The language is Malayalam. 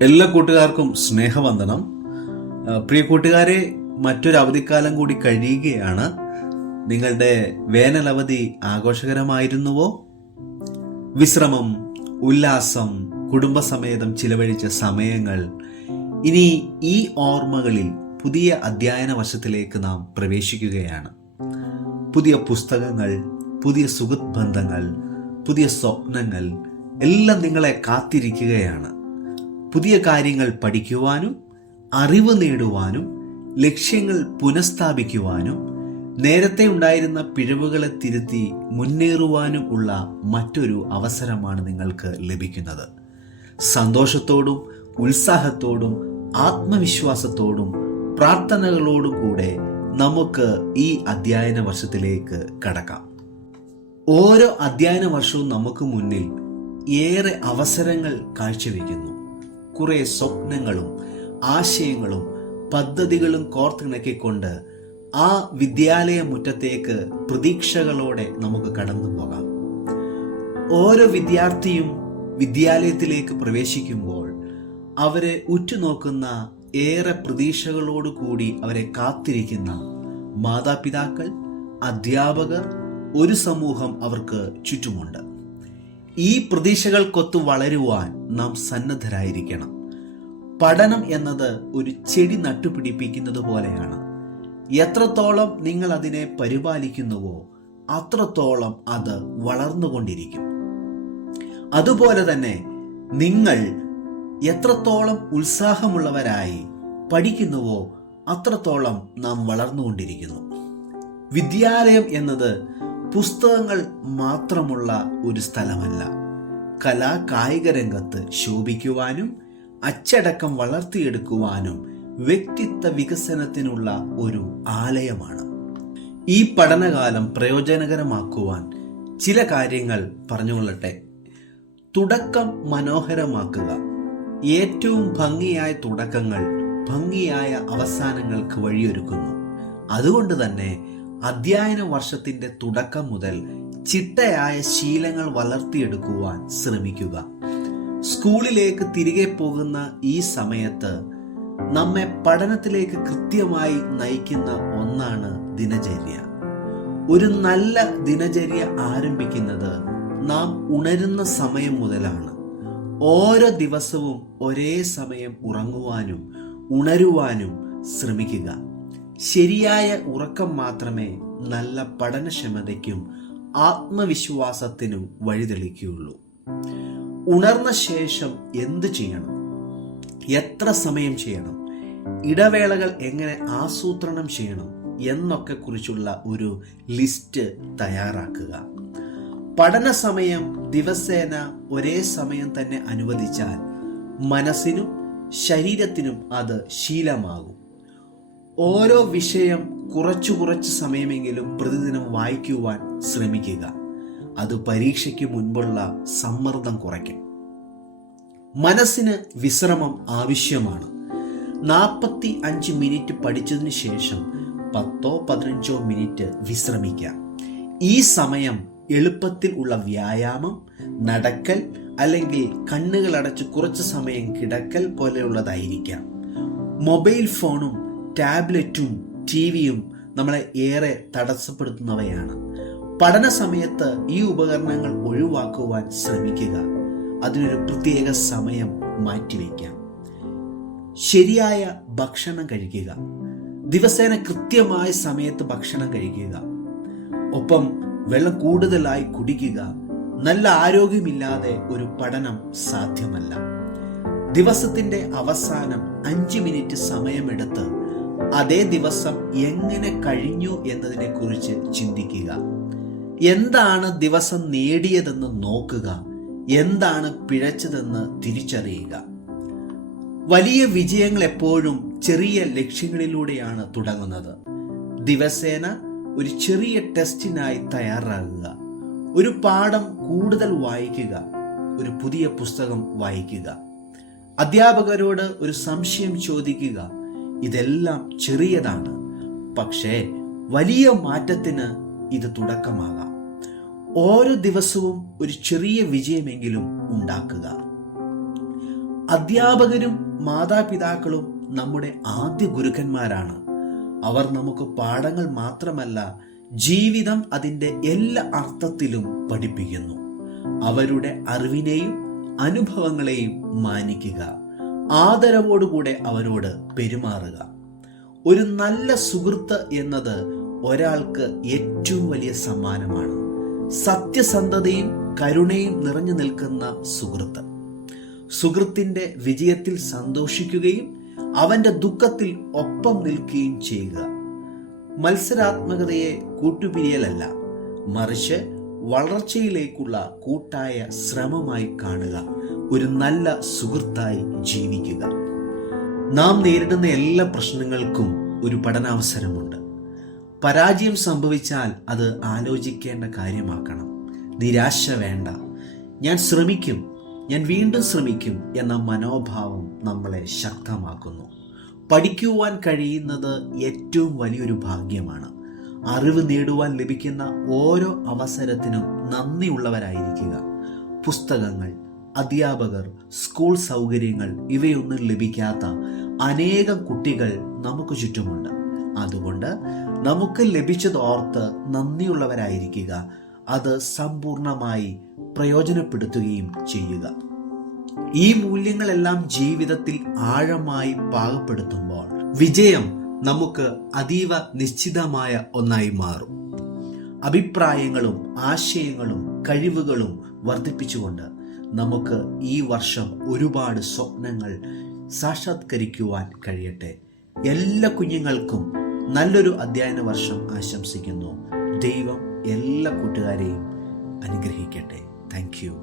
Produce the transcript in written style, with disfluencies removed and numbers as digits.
എല്ലാ കൂട്ടുകാർക്കും സ്നേഹവന്ദനം. പ്രിയ കൂട്ടുകാരെ, മറ്റൊരു അവധിക്കാലം കൂടി കഴിയുകയാണ്. നിങ്ങളുടെ വേനലവധി ആഘോഷകരമായിരുന്നുവോ? വിശ്രമം, ഉല്ലാസം, കുടുംബസമേതം ചിലവഴിച്ച സമയങ്ങൾ, ഇനി ഈ ഓർമ്മകളിൽ പുതിയ അധ്യയന വർഷത്തിലേക്ക് നാം പ്രവേശിക്കുകയാണ്. പുതിയ പുസ്തകങ്ങൾ, പുതിയ സുഹൃത്ത് ബന്ധങ്ങൾ, പുതിയ സ്വപ്നങ്ങൾ എല്ലാം നിങ്ങളെ കാത്തിരിക്കുകയാണ്. പുതിയ കാര്യങ്ങൾ പഠിക്കുവാനും, അറിവ് നേടുവാനും, ലക്ഷ്യങ്ങൾ പുനഃസ്ഥാപിക്കുവാനും, നേരത്തെ ഉണ്ടായിരുന്ന പിഴവുകളെ തിരുത്തി മുന്നേറുവാനും ഉള്ള മറ്റൊരു അവസരമാണ് നിങ്ങൾക്ക് ലഭിക്കുന്നത്. സന്തോഷത്തോടും ഉത്സാഹത്തോടും ആത്മവിശ്വാസത്തോടും പ്രാർത്ഥനകളോടും കൂടെ നമുക്ക് ഈ അധ്യയന വർഷത്തിലേക്ക് കടക്കാം. ഓരോ അധ്യയന വർഷവും നമുക്ക് മുന്നിൽ ഏറെ അവസരങ്ങൾ കാഴ്ചവെക്കുന്നു. കുറെ സ്വപ്നങ്ങളും ആശയങ്ങളും പദ്ധതികളും കോർത്തിണക്കിക്കൊണ്ട് ആ വിദ്യാലയ മുറ്റത്തേക്ക് പ്രതീക്ഷകളോടെ നമുക്ക് കടന്നു പോകാം. ഓരോ വിദ്യാർത്ഥിയും വിദ്യാലയത്തിലേക്ക് പ്രവേശിക്കുമ്പോൾ അവരെ ഉറ്റുനോക്കുന്ന, ഏറെ പ്രതീക്ഷകളോടുകൂടി അവരെ കാത്തിരിക്കുന്ന മാതാപിതാക്കൾ, അധ്യാപകർ, ഒരു സമൂഹം അവർക്ക് ചുറ്റുമുണ്ട്. ഈ പ്രതീക്ഷകൾക്കൊത്തു വളരുവാൻ നാം സന്നദ്ധരായിരിക്കണം. പഠനം എന്നത് ഒരു ചെടി നട്ടുപിടിപ്പിക്കുന്നത് പോലെയാണ്. എത്രത്തോളം നിങ്ങൾ അതിനെ പരിപാലിക്കുന്നുവോ അത്രത്തോളം അത് വളർന്നുകൊണ്ടിരിക്കും. അതുപോലെ തന്നെ നിങ്ങൾ എത്രത്തോളം ഉത്സാഹമുള്ളവരായി പഠിക്കുന്നുവോ അത്രത്തോളം നാം വളർന്നുകൊണ്ടിരിക്കുന്നു. വിദ്യാലയം എന്നത് പുസ്തകങ്ങൾ മാത്രമുള്ള ഒരു സ്ഥലമല്ല. കലാ കായിക രംഗത്ത് ശോഭിക്കുവാനും അച്ചടക്കം വളർത്തിയെടുക്കുവാനും വ്യക്തിത്വ വികസനത്തിനുള്ള ഒരു ആലയമാണ്. ഈ പഠനകാലം പ്രയോജനകരമാക്കുവാൻ ചില കാര്യങ്ങൾ പറഞ്ഞുകൊള്ളട്ടെ. തുടക്കം മനോഹരമാക്കുക. ഏറ്റവും ഭംഗിയായ തുടക്കങ്ങൾ ഭംഗിയായ അവസാനങ്ങൾക്ക് വഴിയൊരുക്കുന്നു. അതുകൊണ്ട് തന്നെ അധ്യയന വർഷത്തിന്റെ തുടക്കം മുതൽ ചിട്ടയായ ശീലങ്ങൾ വളർത്തിയെടുക്കുവാൻ ശ്രമിക്കുക. സ്കൂളിലേക്ക് തിരികെ പോകുന്ന ഈ സമയത്ത് നമ്മെ പഠനത്തിലേക്ക് കൃത്യമായി നയിക്കുന്ന ഒന്നാണ് ദിനചര്യ. ഒരു നല്ല ദിനചര്യ ആരംഭിക്കുന്നത് നാം ഉണരുന്ന സമയം മുതലാണ്. ഓരോ ദിവസവും ഒരേ സമയം ഉറങ്ങുവാനും ഉണരുവാനും ശ്രമിക്കുക. ശരിയായ ഉറക്കം മാത്രമേ നല്ല പഠനക്ഷമതയ്ക്കും ആത്മവിശ്വാസത്തിനും വഴിതെളിക്കുകയുള്ളൂ. ഉണർന്ന ശേഷം എന്ത് ചെയ്യണം, എത്ര സമയം ചെയ്യണം, ഇടവേളകൾ എങ്ങനെ ആസൂത്രണം ചെയ്യണം എന്നൊക്കെ കുറിച്ചുള്ള ഒരു ലിസ്റ്റ് തയ്യാറാക്കുക. പഠന സമയം ദിവസേന ഒരേ സമയം തന്നെ അനുവദിച്ചാൽ മനസ്സിനും ശരീരത്തിനും അത് ശീലമാകും. ഓരോ വിഷയം കുറച്ചു സമയമെങ്കിലും പ്രതിദിനം വായിക്കുവാൻ ശ്രമിക്കുക. അത് പരീക്ഷയ്ക്ക് മുൻപുള്ള സമ്മർദ്ദം കുറയ്ക്കും. മനസ്സിന് വിശ്രമം ആവശ്യമാണ്. 45 മിനിറ്റ് പഠിച്ചതിന് ശേഷം 10-15 മിനിറ്റ് വിശ്രമിക്കാം. ഈ സമയം എളുപ്പത്തിൽ ഉള്ള വ്യായാമം, നടക്കൽ, അല്ലെങ്കിൽ കണ്ണുകൾ അടച്ച് കുറച്ച് സമയം കിടക്കൽ പോലെയുള്ളതായിരിക്കാം. മൊബൈൽ ഫോണും ടാബ്ലറ്റും ടിവിയും നമ്മളെ ഏറെ തടസ്സപ്പെടുത്തുന്നവയാണ്. പഠന സമയത്ത് ഈ ഉപകരണങ്ങൾ ഒഴിവാക്കുവാൻ ശ്രമിക്കുക. അതിനൊരു പ്രത്യേക സമയം മാറ്റിവെക്കാം. ശരിയായ ഭക്ഷണം കഴിക്കുക. ദിവസേന കൃത്യമായ സമയത്ത് ഭക്ഷണം കഴിക്കുക. ഒപ്പം വെള്ളം കൂടുതലായി കുടിക്കുക. നല്ല ആരോഗ്യമില്ലാതെ ഒരു പഠനം സാധ്യമല്ല. ദിവസത്തിന്റെ അവസാനം 5 മിനിറ്റ് സമയമെടുത്ത് അതേ ദിവസം എങ്ങനെ കഴിഞ്ഞു എന്നതിനെ കുറിച്ച് ചിന്തിക്കുക. എന്താണ് ദിവസം നേടിയതെന്ന് നോക്കുക. എന്താണ് പിഴച്ചതെന്ന് തിരിച്ചറിയുക. വലിയ വിജയങ്ങൾ എപ്പോഴും ചെറിയ ലക്ഷ്യങ്ങളിലൂടെയാണ് തുടങ്ങുന്നത്. ദിവസേന ഒരു ചെറിയ ടെസ്റ്റിനായി തയ്യാറാകുക. ഒരു പാഠം കൂടുതൽ വായിക്കുക. ഒരു പുതിയ പുസ്തകം വായിക്കുക. അധ്യാപകരോട് ഒരു സംശയം ചോദിക്കുക. ഇതെല്ലാം ചെറിയതാണ്, പക്ഷേ വലിയ മാറ്റത്തിന് ഇത് തുടക്കമാകാം. ഓരോ ദിവസവും ഒരു ചെറിയ വിജയമെങ്കിലും ഉണ്ടാക്കുക. അധ്യാപകരും മാതാപിതാക്കളും നമ്മുടെ ആദ്യ ഗുരുക്കന്മാരാണ്. അവർ നമുക്ക് പാഠങ്ങൾ മാത്രമല്ല, ജീവിതം അതിൻ്റെ എല്ലാ അർത്ഥത്തിലും പഠിപ്പിക്കുന്നു. അവരുടെ അറിവിനെയും അനുഭവങ്ങളെയും മാനിക്കുക, ആദരവോടുകൂടെ അവരോട് പെരുമാറുക. ഒരു നല്ല സുഹൃത്ത് എന്നത് ഒരാൾക്ക് ഏറ്റവും വലിയ സമ്മാനമാണ്. സത്യസന്ധതയും കരുണയും നിറഞ്ഞു നിൽക്കുന്ന സുഹൃത്ത്. സുഹൃത്തിന്റെ വിജയത്തിൽ സന്തോഷിക്കുകയും അവന്റെ ദുഃഖത്തിൽ ഒപ്പം നിൽക്കുകയും ചെയ്യുക. മത്സരാത്മകതയെ കൂട്ടുപിരിയലല്ല, മറിച്ച് വളർച്ചയിലേക്കുള്ള കൂട്ടായ ശ്രമമായി കാണുക. ഒരു നല്ല സുഹൃത്തായി ജീവിക്കുക. നാം നേരിടുന്ന എല്ലാ പ്രശ്നങ്ങൾക്കും ഒരു പഠനാവസരമുണ്ട്. പരാജയം സംഭവിച്ചാൽ അത് ആലോചിക്കേണ്ട കാര്യമാക്കണം. നിരാശ വേണ്ട. ഞാൻ ശ്രമിക്കും, ഞാൻ വീണ്ടും ശ്രമിക്കും എന്ന മനോഭാവം നമ്മളെ ശക്തമാക്കുന്നു. പഠിക്കുവാൻ കഴിയുന്നത് ഏറ്റവും വലിയൊരു ഭാഗ്യമാണ്. അറിവ് നേടുവാൻ ലഭിക്കുന്ന ഓരോ അവസരത്തിനും നന്ദിയുള്ളവരായിരിക്കുക. പുസ്തകങ്ങൾ, അധ്യാപകർ, സ്കൂൾ സൗകര്യങ്ങൾ ഇവയൊന്നും ലഭിക്കാത്ത അനേകം കുട്ടികൾ നമുക്ക് ചുറ്റുമുണ്ട്. അതുകൊണ്ട് നമുക്ക് ലഭിച്ചതോർത്ത് നന്ദിയുള്ളവരായിരിക്കുക. അത് സമ്പൂർണമായി പ്രയോജനപ്പെടുത്തുകയും ചെയ്യുക. ഈ മൂല്യങ്ങളെല്ലാം ജീവിതത്തിൽ ആഴമായി പാകപ്പെടുത്തുമ്പോൾ വിജയം നമുക്ക് അതീവ നിശ്ചിതമായ ഒന്നായി മാറും. അഭിപ്രായങ്ങളും ആശയങ്ങളും കഴിവുകളും വർദ്ധിപ്പിച്ചുകൊണ്ട് നമുക്ക് ഈ വർഷം ഒരുപാട് സ്വപ്നങ്ങൾ സാക്ഷാത്കരിക്കുവാൻ കഴിയട്ടെ. എല്ലാ കുഞ്ഞുങ്ങൾക്കും നല്ലൊരു അധ്യയന വർഷം ആശംസിക്കുന്നു. ദൈവം എല്ലാ കൂട്ടുകാരെയും അനുഗ്രഹിക്കട്ടെ. Thank you.